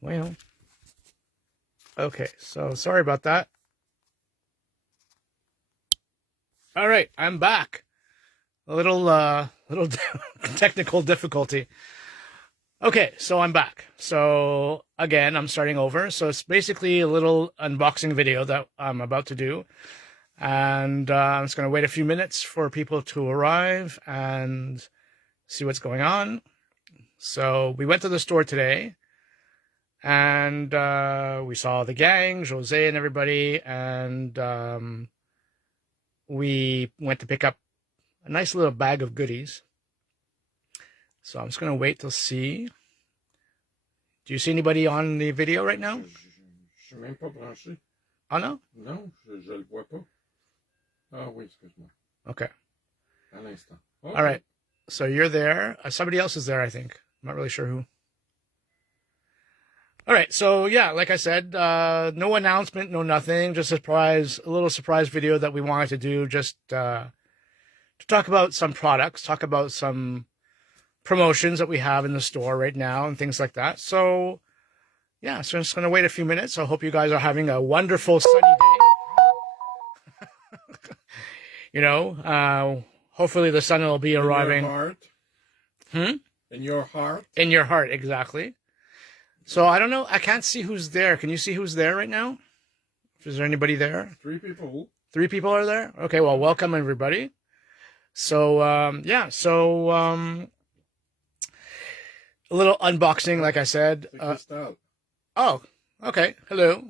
Well, okay, so sorry about that. All right, I'm back. A little technical difficulty. Okay, so I'm back. So again, I'm starting over. So it's basically a little unboxing video that I'm about to do. And I'm just going to wait a few minutes for people to arrive and see what's going on. So we went to the store today, and we saw the gang, Jose and everybody, and we went to pick up a nice little bag of goodies. So I'm just going to wait to see. Do you see anybody on the video right now? Je suis même pas branché. Oh, no? Non, je le vois pas. Ah oui, excuse-moi. Okay. À l'instant. Okay. All right. So you're there. Somebody else is there, I think. I'm not really sure who. All right. So, yeah, like I said, no announcement, no nothing. Just a little surprise video that we wanted to do just to talk about some products, talk about some promotions that we have in the store right now and things like that. So, yeah, so I'm just going to wait a few minutes. I hope you guys are having a wonderful sunny day. You know, hopefully the sun will be arriving. In your heart. In your heart. In your heart, exactly. So I don't know. I can't see who's there. Can you see who's there right now? Is there anybody there? 3 people. 3 people are there? Okay, well, welcome everybody. So, yeah, so a little unboxing, like I said. Oh, okay. Hello.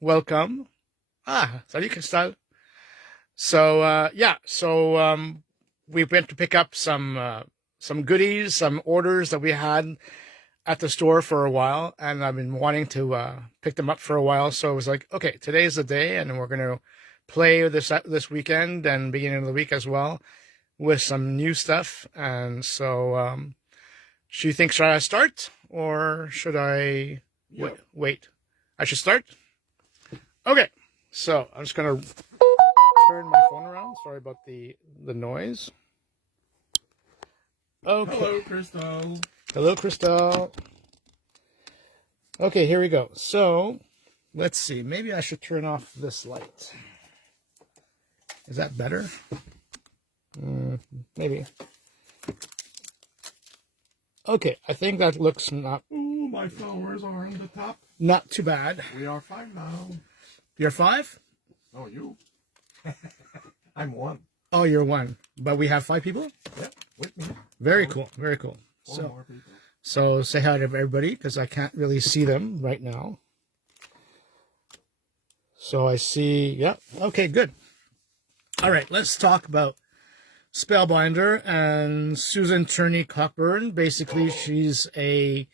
Welcome. Salut, Cristal. So, yeah, so we went to pick up some goodies, some orders that we had at the store for a while, and I've been wanting to pick them up for a while. So it was like, okay, today's the day, and we're going to play this weekend and beginning of the week as well with some new stuff. And so, do you think, should I start or should I wait? I should start? Okay, so I'm just going to turn my phone around. Sorry about the noise. Okay. Hello, Crystal. Hello, Crystal. Okay, here we go. So, let's see. Maybe I should turn off this light. Is that better? Maybe. Okay, I think that looks not... Oh, my flowers are on the top. Not too bad. We are 5 now. You're 5? No, you. I'm 1. Oh, you're 1. But we have 5 people? Yeah, with me. Very cool. Very cool. 4 more people. So say hi to everybody because I can't really see them right now. So I see, yeah, okay, good. All right, let's talk about Spellbinder and Susan Turney Cockburn. Basically, she's a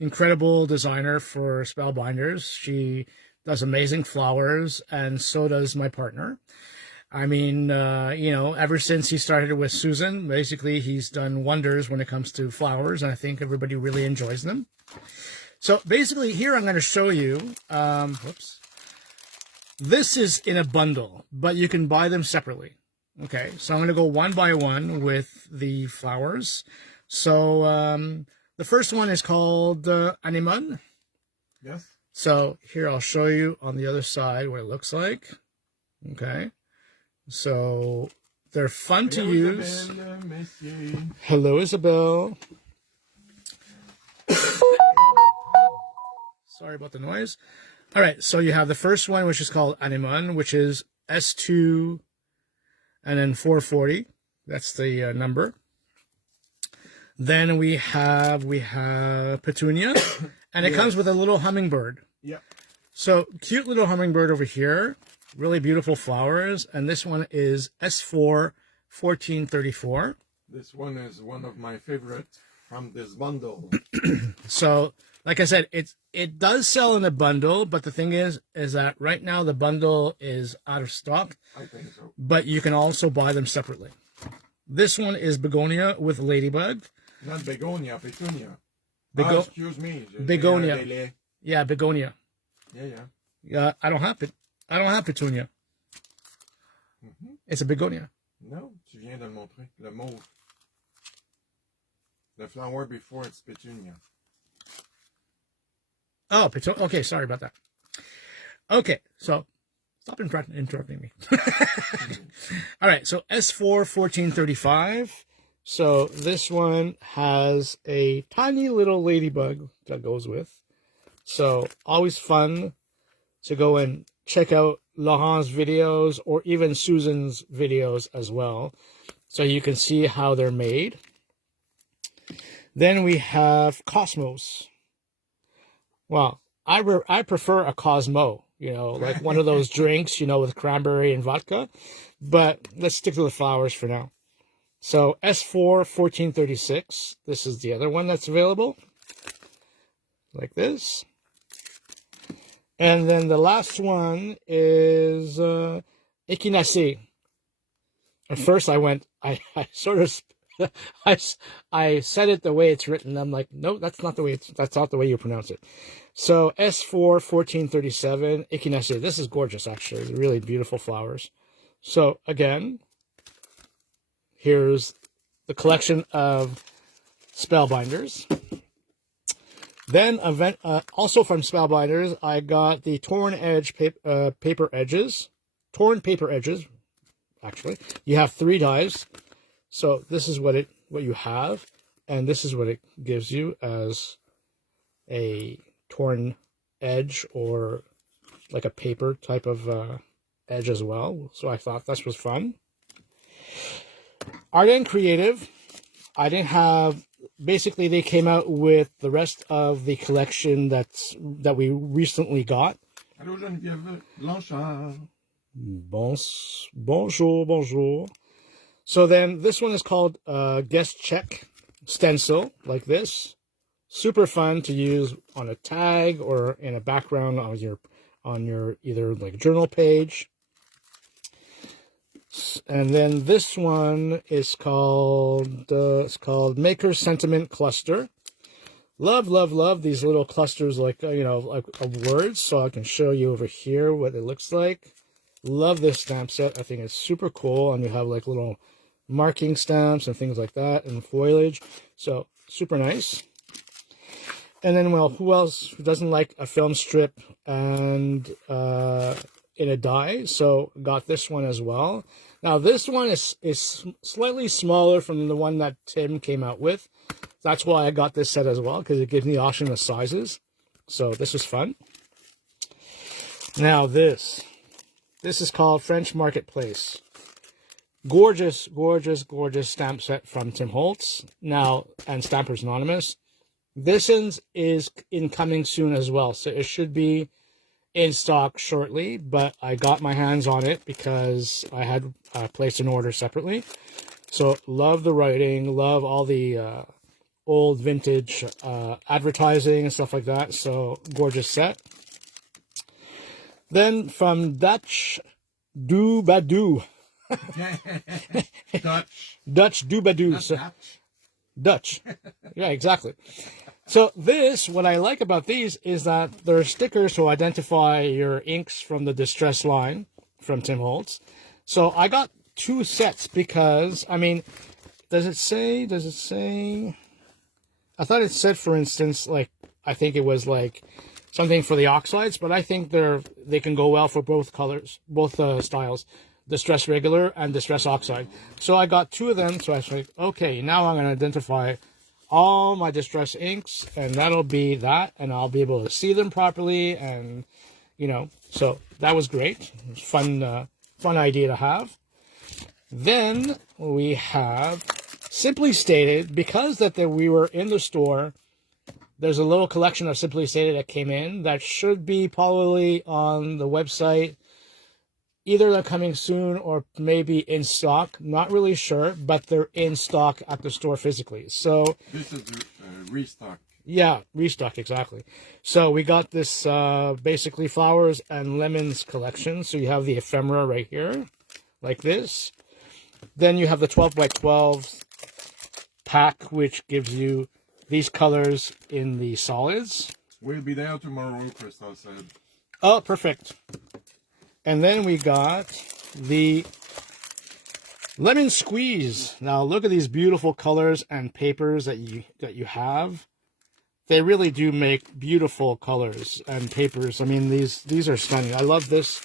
incredible designer for Spellbinders. She does amazing flowers, and so does my partner. I mean, you know, ever since he started with Susan, basically he's done wonders when it comes to flowers, and I think everybody really enjoys them. So basically here I'm going to show you, whoops, this is in a bundle, but you can buy them separately. Okay, so I'm going to go one by one with the flowers. So the first one is called Anemone. Yes. So here I'll show you on the other side what it looks like. Okay. So they're fun to use. Hello, Isabel. Sorry about the noise. All right, so you have the first one, which is called Anemone, which is S2 and then 440. That's the number. Then we have Petunia, and it comes with a little hummingbird. Yeah. So cute little hummingbird over here. Really beautiful flowers, and this one is S4 1434. This one is one of my favorites from this bundle. So, like I said, it does sell in a bundle, but the thing is that right now the bundle is out of stock. I think so. But you can also buy them separately. This one is Begonia with Ladybug. Not Begonia, Petunia. Excuse me. Begonia. Yeah, Begonia. Yeah, yeah. Yeah, I don't have it. I don't have Petunia. It's a Begonia. No, tu viens de le montrer. Le mauve. The flower before it's Petunia. Oh, okay, sorry about that. Okay, so stop interrupting me. All right, so S4 1435. So this one has a tiny little ladybug that goes with. So always fun to go and check out Laurent's videos or even Susan's videos as well, so you can see how they're made. Then we have Cosmos. Well, I prefer a Cosmo, you know, like one of those drinks, you know, with cranberry and vodka. But let's stick to the flowers for now. So S4 1436. This is the other one that's available. Like this. And then the last one is Echinacea. At first I sort of, I said it the way it's written. I'm like, no, that's not the way you pronounce it. So S4 1437 Echinacea. This is gorgeous, actually. Really beautiful flowers. So again, here's the collection of Spellbinders. Then also from Spellbinders, I got the torn paper edges. Torn paper edges, actually. You have 3 dies. So this is what you have, and this is what it gives you as a torn edge, or like a paper type of edge as well. So I thought this was fun. Art and Creative, I didn't have. Basically, they came out with the rest of the collection that we recently got. Hello, Geneviève Blanchard. Bonjour. So then this one is called Guest Check Stencil, like this. Super fun to use on a tag or in a background on your either like journal page. And then this one is called Maker Sentiment Cluster. Love these little clusters, like like of words. So I can show you over here what it looks like. Love this stamp set. I think it's super cool, and you have like little marking stamps and things like that, and foliage. So super nice. And then, well, who doesn't like a film strip and in a die? So got this one as well. Now this one is slightly smaller from the one that Tim came out with. That's why I got this set as well, because it gives me the option of sizes. So this is fun. Now this is called French Marketplace. Gorgeous stamp set from Tim Holtz. Now, and Stampers Anonymous. This is incoming soon as well, so it should be in stock shortly, but I got my hands on it because I had placed an order separately. So love the writing, love all the old vintage advertising and stuff like that. So gorgeous set. Then from Dutch Doobadoo. Dutch Doobadoo. So, Dutch. Yeah, exactly. So what I like about these is that there are stickers to identify your inks from the Distress line from Tim Holtz. So I got 2 sets because, I mean, does it say? I thought it said, for instance, like, I think it was like something for the oxides, but I think they can go well for both colors, both styles, Distress Regular and Distress Oxide. So I got 2 of them, so I was like, okay, now I'm going to identify all my Distress inks, and that'll be that, and I'll be able to see them properly, and, so that was great. It was fun idea to have. Then we have Simply Stated, because we were in the store. There's a little collection of Simply Stated that came in that should be probably on the website. Either they're coming soon or maybe in stock. Not really sure, but they're in stock at the store physically. So this is restock. Yeah, restock, exactly. So we got this basically flowers and lemons collection. So you have the ephemera right here, like this. Then you have the 12 by 12 pack, which gives you these colors in the solids. We'll be there tomorrow, Crystal said. Oh, perfect. And then we got the lemon squeeze. Now look at these beautiful colors and papers that you have. they really do make beautiful colors and papers. I mean, these are stunning. I love this,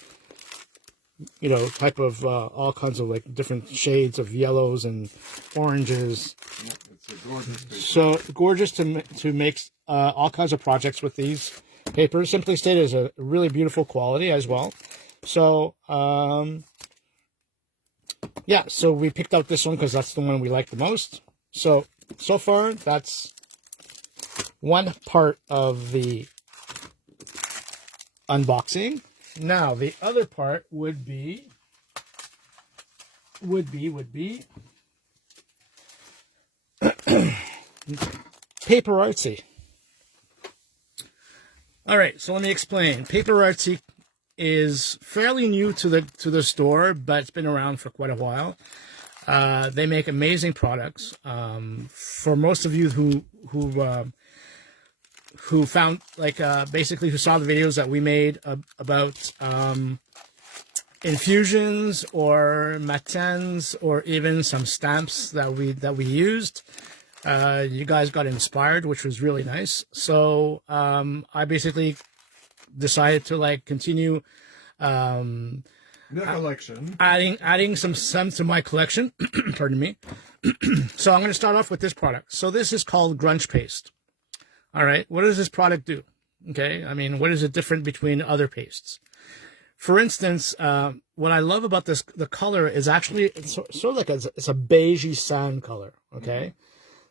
you know, type of all kinds of like different shades of yellows and oranges. Yeah, it's a gorgeous paper. So gorgeous to make all kinds of projects with these papers. Simply stated, is a really beautiful quality as well. So yeah, so we picked out this one because that's the one we like the most. So far, that's one part of the unboxing. Now, the other part would be Paper Artsy. All right, so let me explain. Paper Artsy is fairly new to the store, but it's been around for quite a while. They make amazing products. For most of you who found, like, basically who saw the videos that we made about infusions or matins or even some stamps that we used, you guys got inspired, which was really nice. So I basically decided to like continue The collection. adding some to my collection. Pardon me. So I'm going to start off with this product. So this is called Grunge Paste. All right, what does this product do? Okay, I mean, what is it different between other pastes? For instance, what I love about this, the color is actually it's sort of like it's a beigey sand color. Okay,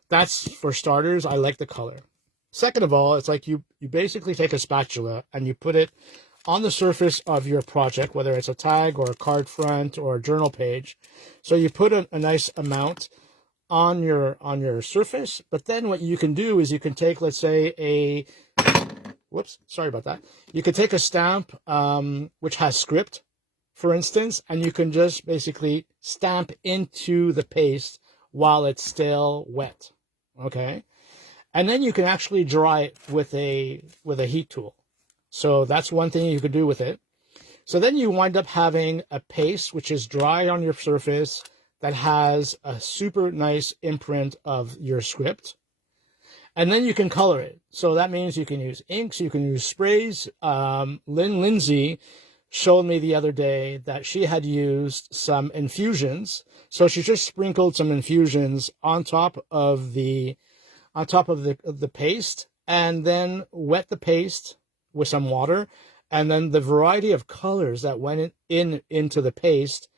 that's for starters. I like the color. Second of all, it's like you basically take a spatula and you put it on the surface of your project, whether it's a tag or a card front or a journal page. So you put a nice amount on your surface, but then what you can do is you can take, let's say, whoops, sorry about that. You could take a stamp which has script, for instance, and you can just basically stamp into the paste while it's still wet. Okay, and then you can actually dry it with a heat tool. So that's one thing you could do with it. So then you wind up having a paste which is dry on your surface that has a super nice imprint of your script. And then you can color it. So that means you can use inks, you can use sprays. Lindsay showed me the other day that she had used some infusions. So she just sprinkled some infusions on top of the paste, and then wet the paste with some water. And then the variety of colors that went into the paste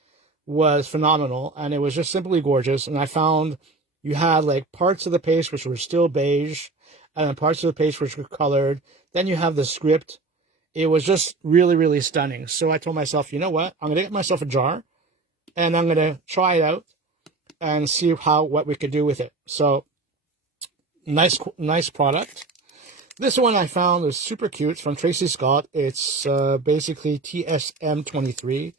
was phenomenal, and it was just simply gorgeous. And I found you had like parts of the paste which were still beige, and then parts of the paste which were colored. Then you have the script. It was just really, really stunning. So I told myself, you know what? I'm gonna get myself a jar, and I'm gonna try it out and see what we could do with it. So nice product. This one I found is super cute. It's from Tracy Scott. It's basically TSM23.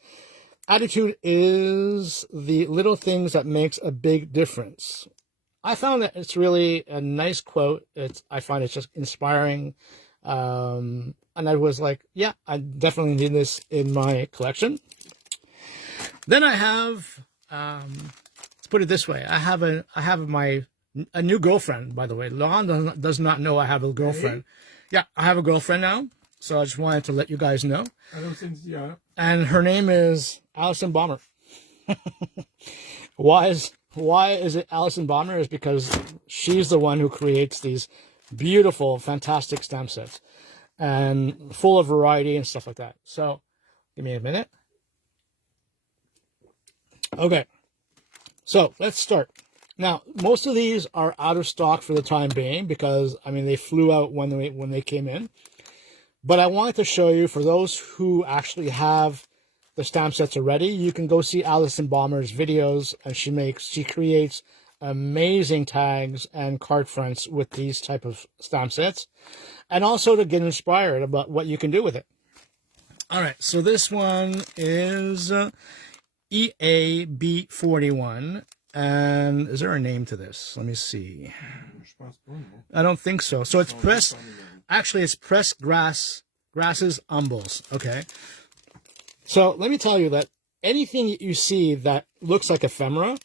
Attitude is the little things that makes a big difference. I found that it's really a nice quote. I find it's just inspiring. And I was like, yeah, I definitely need this in my collection. Then I have, let's put it this way. I have a new girlfriend, by the way. Lon does not know I have a girlfriend. Hey? Yeah, I have a girlfriend now. So I just wanted to let you guys know. I don't think, yeah. And her name is Alison Bomber. Why is it Alison Bomber? Is because she's the one who creates these beautiful, fantastic stamp sets. And full of variety and stuff like that. So, give me a minute. Okay. So, let's start. Now, most of these are out of stock for the time being because, I mean, they flew out when they came in. But I wanted to show you, for those who actually have the stamp sets already, you can go see Alison Bomber's videos, and she creates amazing tags and card fronts with these type of stamp sets, and also to get inspired about what you can do with it. All right, so this one is EAB41, and is there a name to this? Let me see. I don't think so. So it's pressed. Actually, it's pressed grasses umbles. Okay. So let me tell you that anything that you see that looks like ephemera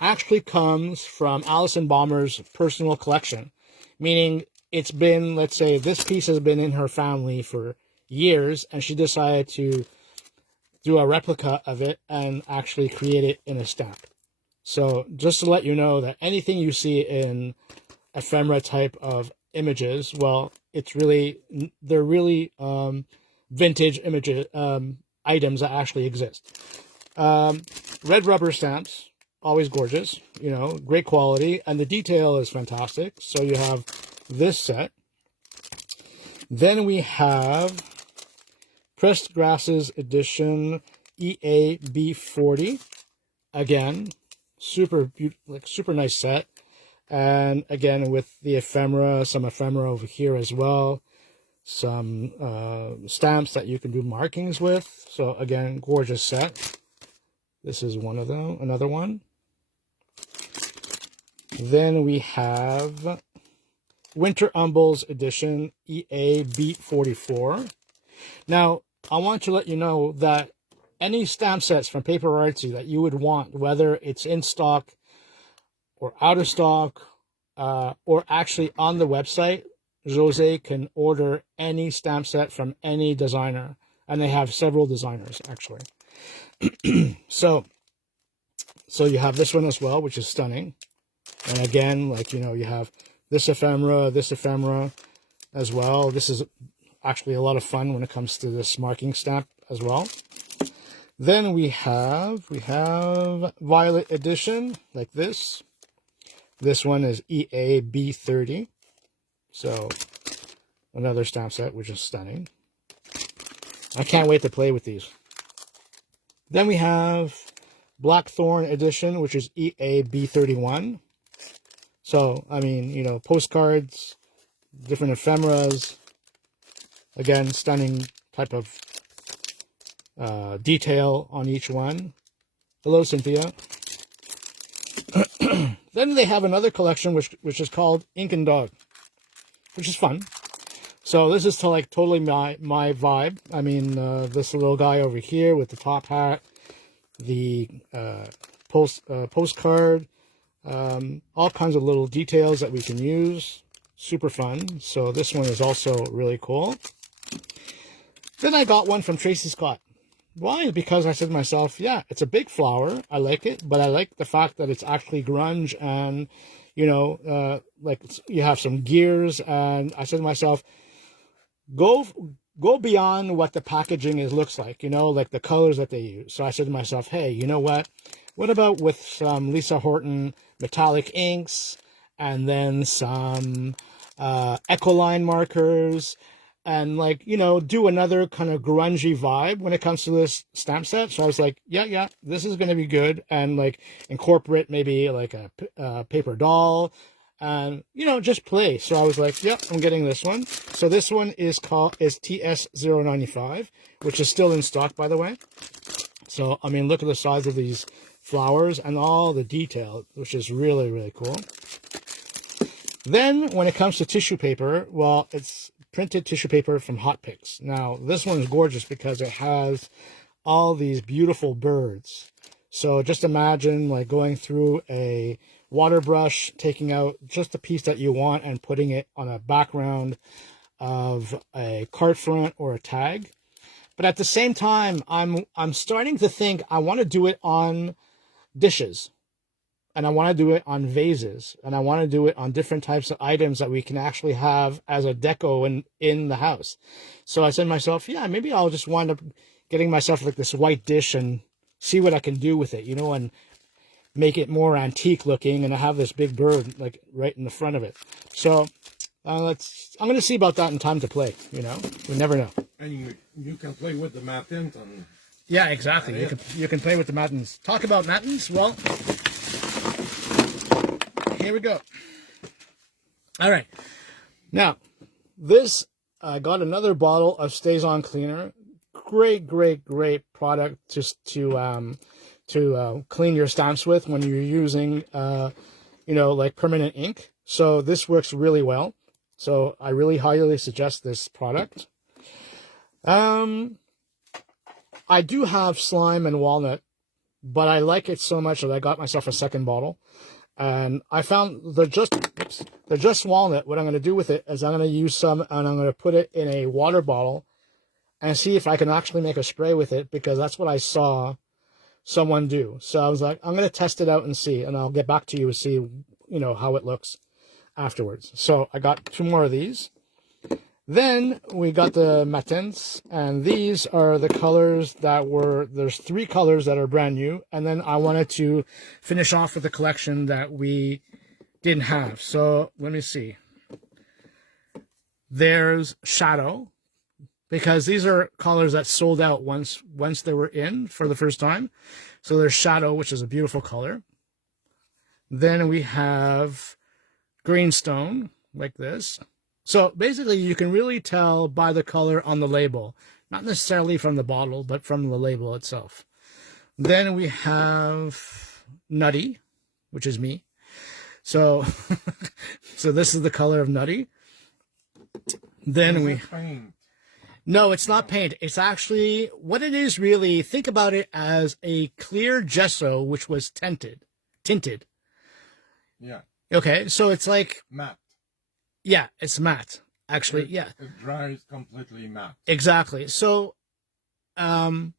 actually comes from Alison Bomber's personal collection. Meaning it's been, let's say, this piece has been in her family for years, and she decided to do a replica of it and actually create it in a stamp. So just to let you know that anything you see in ephemera type of images, well, they're really vintage images, items that actually exist. Red rubber stamps, always gorgeous, great quality, and the detail is fantastic. So you have this set. Then we have Pressed Grasses Edition EAB40. Again, super nice set. And again, with the ephemera, some ephemera over here as well. Some stamps that you can do markings with. So again, gorgeous set. This is one of them, another one. Then we have Winter Umbles Edition EAB44. Now, I want to let you know that any stamp sets from Paper Artsy that you would want, whether it's in stock or out of stock, or actually on the website, Jose can order any stamp set from any designer, and they have several designers actually. So you have this one as well, which is stunning. And again, you have this ephemera as well. This is actually a lot of fun when it comes to this marking stamp as well. Then we have Violet Edition, like this. This one is EAB30. So another stamp set, which is stunning. I can't wait to play with these. Then we have Blackthorn Edition, which is EAB31. So, I mean, postcards, different ephemeras. Again, stunning type of detail on each one. Hello, Cynthia. Then they have another collection, which is called Ink and Dog, which is fun. So this is totally my vibe. I mean, this little guy over here with the top hat, the postcard, all kinds of little details that we can use. Super fun. So this one is also really cool. Then I got one from Tracy Scott. Why? Because I said to myself, yeah, it's a big flower. I like it, but I like the fact that it's actually grunge and, you have some gears. And I said to myself, go beyond what the packaging looks like, like the colors that they use. So I said to myself, hey, you know what? What about with some Lisa Horton metallic inks and then some Ecoline markers and do another kind of grungy vibe when it comes to this stamp set. So I was like, yeah, this is going to be good. And incorporate maybe a paper doll and, just play. So I was like, yep, I'm getting this one. So this one is TS095, which is still in stock, by the way. So, I mean, look at the size of these flowers and all the detail, which is really, really cool. Then when it comes to tissue paper, well, it's printed tissue paper from Hot Picks. Now, this one is gorgeous because it has all these beautiful birds. So just imagine going through a water brush, taking out just a piece that you want and putting it on a background of a card front or a tag. But at the same time, I'm starting to think I want to do it on dishes. And I want to do it on vases. And I want to do it on different types of items that we can actually have as a deco in the house. So I said to myself, yeah, maybe I'll just wind up getting myself this white dish and see what I can do with it, and make it more antique looking. And I have this big bird right in the front of it. So I'm going to see about that in time to play, We never know. And you can play with the matins. Yeah, exactly. You can play with the matins. Talk about matins. Well, here we go. All right. Now, this, I got another bottle of Stays On Cleaner. Great product just to clean your stamps with when you're using, permanent ink. So this works really well. So I really highly suggest this product. I do have slime and walnut, but I like it so much that I got myself a second bottle. And I found they're just walnut. What I'm going to do with it is I'm going to use some and I'm going to put it in a water bottle and see if I can actually make a spray with it, because that's what I saw someone do. So I was like, I'm going to test it out and see, and I'll get back to you and see, how it looks afterwards. So I got 2 more of these. Then we got the matins, and these are the colors there's 3 colors that are brand new, and then I wanted to finish off with the collection that we didn't have. So let me see. There's Shadow, because these are colors that sold out once they were in for the first time. So there's Shadow, which is a beautiful color. Then we have Greenstone, like this. So basically, you can really tell by the color on the label, not necessarily from the bottle, but from the label itself. Then we have Nutty, which is me. So, so this is the color of Nutty. Then no, it's not paint. It's actually what it is. Really, think about it as a clear gesso, which was tinted. Yeah. Okay, so it's like matte. Yeah, it's matte. Actually, yeah. It dries completely matte. Exactly. So, stay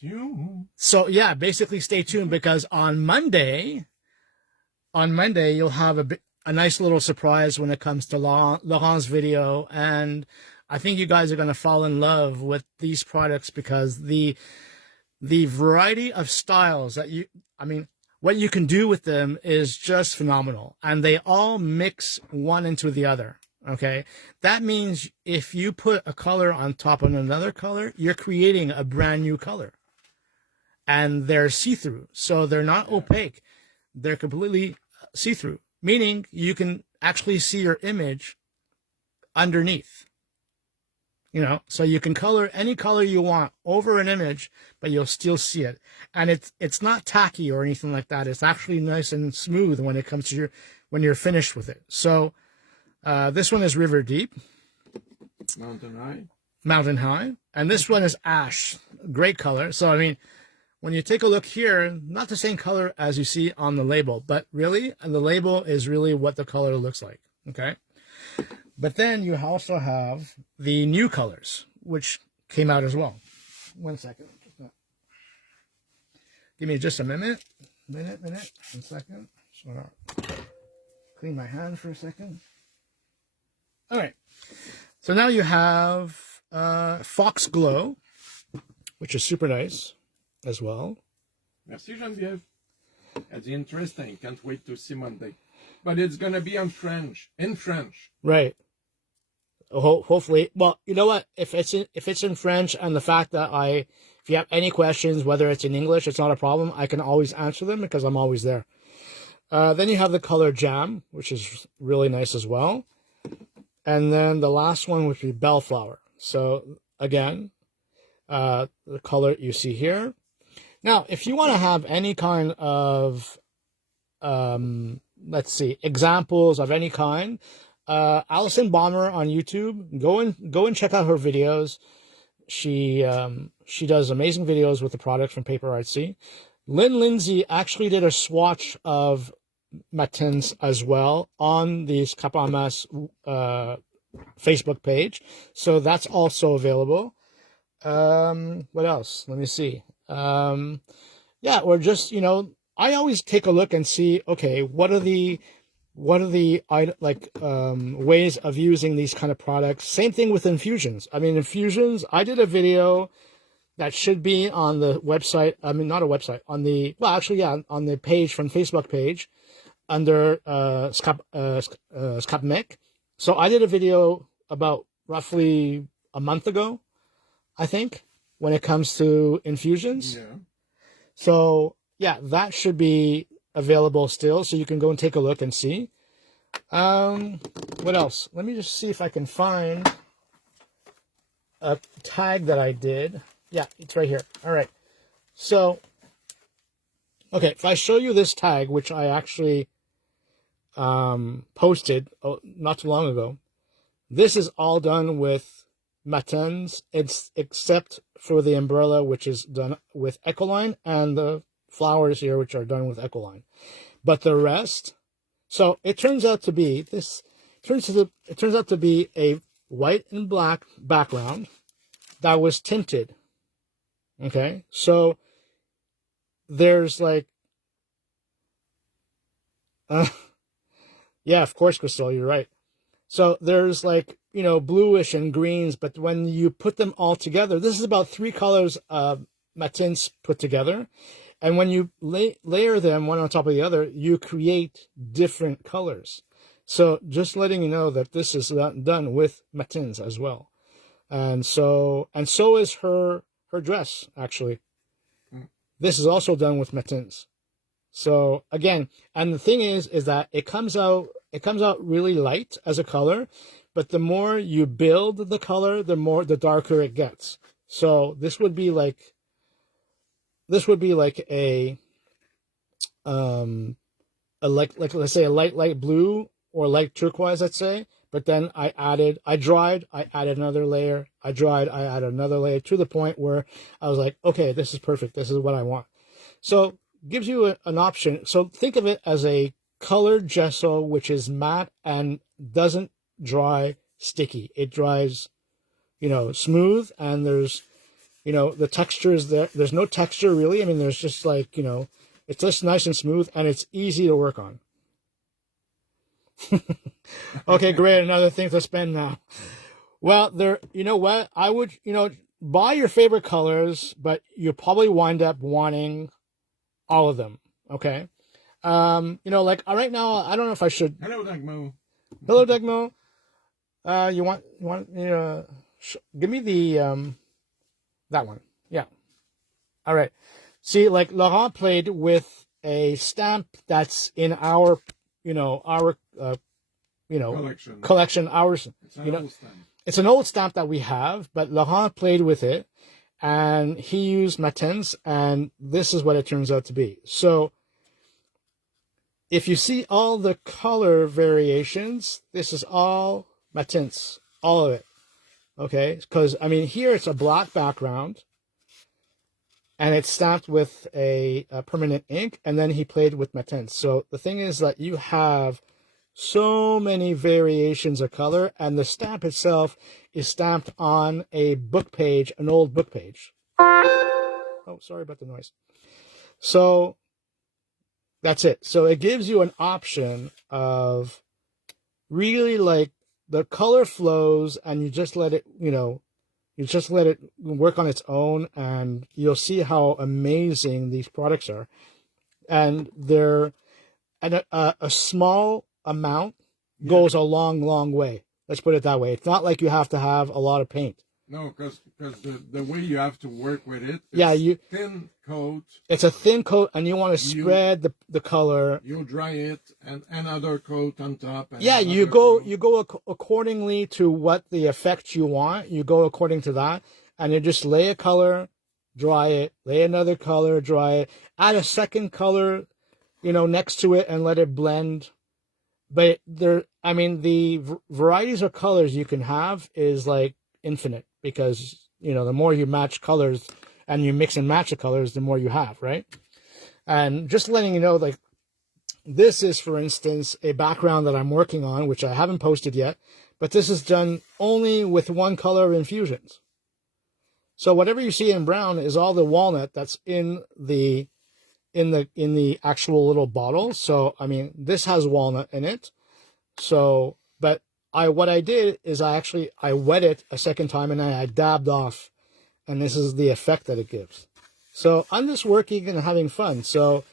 tuned. So yeah, basically stay tuned, because on Monday you'll have a nice little surprise when it comes to Laurent's video, and I think you guys are going to fall in love with these products, because the variety of styles that what you can do with them is just phenomenal, and they all mix one into the other. Okay, that means if you put a color on top of another color, you're creating a brand new color, and they're see-through, so they're not opaque. They're completely see-through, meaning you can actually see your image underneath. So you can color any color you want over an image, but you'll still see it. And it's not tacky or anything like that. It's actually nice and smooth when it comes to when you're finished with it. So this one is River Deep. Mountain High. And this one is Ash. Great color. So, when you take a look here, not the same color as you see on the label, but really, the label is really what the color looks like. Okay. But then you also have the new colors, which came out as well. 1 second. Give me just a minute. 1 second. So clean my hand for a second. All right. So now you have Fox Glow, which is super nice as well. Merci, Geneviève. That's interesting. Can't wait to see Monday. But it's going to be in French. Right. Hopefully. Well, you know what? If it's in French, and the fact that if you have any questions, whether it's in English, it's not a problem. I can always answer them, because I'm always there. Then you have the color Jam, which is really nice as well. And then the last one would be Bellflower. So again, the color you see here. Now, if you want to have any kind of, let's see, examples of any kind, Alison Bomber on YouTube, go and check out her videos. She does amazing videos with the product from Paper Artsy. Lynn Lindsay actually did a swatch of matins as well on the Scapamas Facebook page, so that's also available. What else? Let me see. Yeah, or just I always take a look and see, okay, what are the ways of using these kind of products. Same thing with infusions. Infusions, I did a video that should be on the website. Not a website, on the page from Facebook page under Scapmec. So I did a video about roughly a month ago, I think, when it comes to infusions. Yeah. So yeah, that should be available still, so you can go and take a look and see. What else? Let me just see if I can find a tag that I did. Yeah, it's right here. All right. So, okay, if I show you this tag, which I actually posted not too long ago, this is all done with matins. It's except for the umbrella, which is done with Ecoline, and the flowers here, which are done with Ecoline. But the rest, so it turns out to be it turns out to be a white and black background that was tinted. Okay, so there's like, yeah, of course, Crystal, you're right. So there's like, bluish and greens, but when you put them all together, this is about 3 colors of matins put together. And when you layer them one on top of the other, you create different colors. So just letting you know that this is done with matins as well. And so is her dress, actually. This is also done with matins. So again, and the thing is that it comes out really light as a color, but the more you build the color, the darker it gets. So this would be like a let's say a light blue or light turquoise, let's say. But then I added another layer, I added another layer, to the point where I was like, okay, this is perfect. This is what I want. So gives you an option. So think of it as a colored gesso, which is matte and doesn't dry sticky. It dries, smooth, and there's, the texture is there. There's no texture really. I mean, there's just like, it's just nice and smooth, and it's easy to work on. Okay, great. Another thing to spend now. Well, you know what? I would, buy your favorite colors, but you'll probably wind up wanting all of them. Okay. Like right now, I don't know if I should. Hello, Dagmo. Hello, Dagmo. You want, give me the, that one. Yeah. All right. See, like Laurent played with a stamp that's in our collection. Ours, it's an old stamp that we have, but Laurent played with it, and he used matins, and this is what it turns out to be. So if you see all the color variations, this is all matins, all of it. Okay, because I mean, here it's a black background, and it's stamped with a permanent ink, and then he played with matins. So the thing is that you have so many variations of color, and the stamp itself is stamped on a book page, an old book page. Oh, sorry about the noise. So that's it. So it gives you an option of really like the color flows, and you just let it, work on its own, and you'll see how amazing these products are. And they're at a small amount goes a long, long way. Let's put it that way. It's not like you have to have a lot of paint. No, because the way you have to work with it, thin coat. It's a thin coat, and you want to spread the color. You dry it, and another coat on top. And you go accordingly to what the effect you want. You go according to that, and you just lay a color, dry it, lay another color, dry it, add a second color, next to it, and let it blend. But the varieties of colors you can have is like infinite, because the more you match colors and you mix and match the colors, the more you have, right? And just letting you know, like, this is, for instance, a background that I'm working on, which I haven't posted yet, but this is done only with one color of infusions. So whatever you see in brown is all the walnut that's in the actual little bottle. So I mean, this has walnut in it. So, but what I did is I wet it a second time, and then I dabbed off, and this is the effect that it gives. So I'm just working and having fun. So,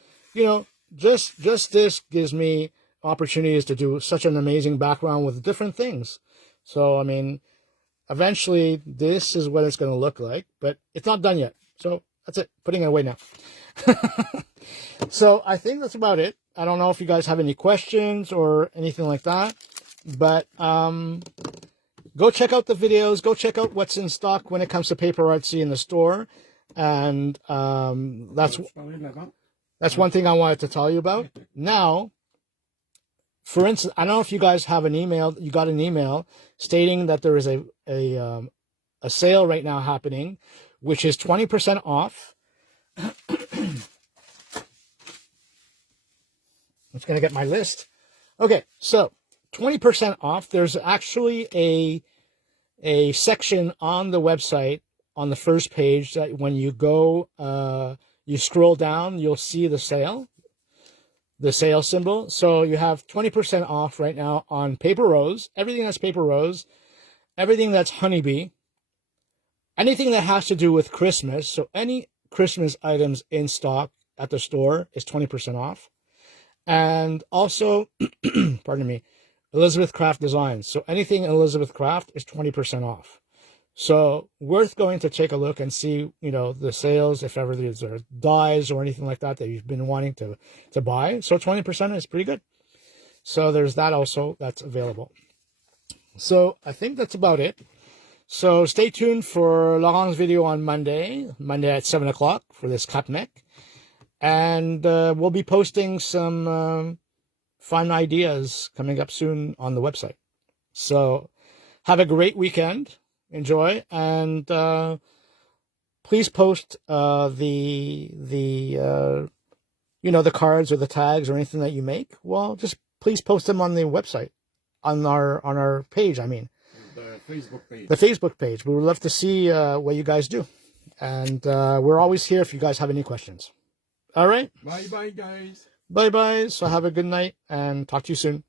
just this gives me opportunities to do such an amazing background with different things. So, I mean, eventually this is what it's going to look like, but it's not done yet. So that's it. Putting it away now. So I think that's about it. I don't know if you guys have any questions or anything like that, but go check out the videos. Go check out what's in stock when it comes to Paper Artsy in the store. And that's one thing I wanted to tell you about. Now, for instance, I don't know if you guys have an email. You got an email stating that there is a sale right now happening, which is 20% off. I'm just going to get my list. Okay, so 20% off. There's actually a section on the website on the first page that when you go, you scroll down, you'll see the sale symbol. So you have 20% off right now on Paper Rose, everything that's Paper Rose, everything that's Honeybee, anything that has to do with Christmas. So any Christmas items in stock at the store is 20% off. And also, pardon me, Elizabeth Craft Designs. So anything Elizabeth Craft is 20% off. So worth going to take a look and see, you know, the sales, if ever there's dies or anything like that you've been wanting to buy. So 20% is pretty good. So there's that also that's available. So I think that's about it. So stay tuned for Laurent's video on Monday at 7 o'clock for this cut neck. And we'll be posting some fun ideas coming up soon on the website. So have a great weekend. Enjoy. And please post the cards or the tags or anything that you make. Well, just please post them on the website, on our page, I mean. The Facebook page. The Facebook page. We would love to see what you guys do. And we're always here if you guys have any questions. All right. Bye-bye, guys. Bye-bye. So have a good night and talk to you soon.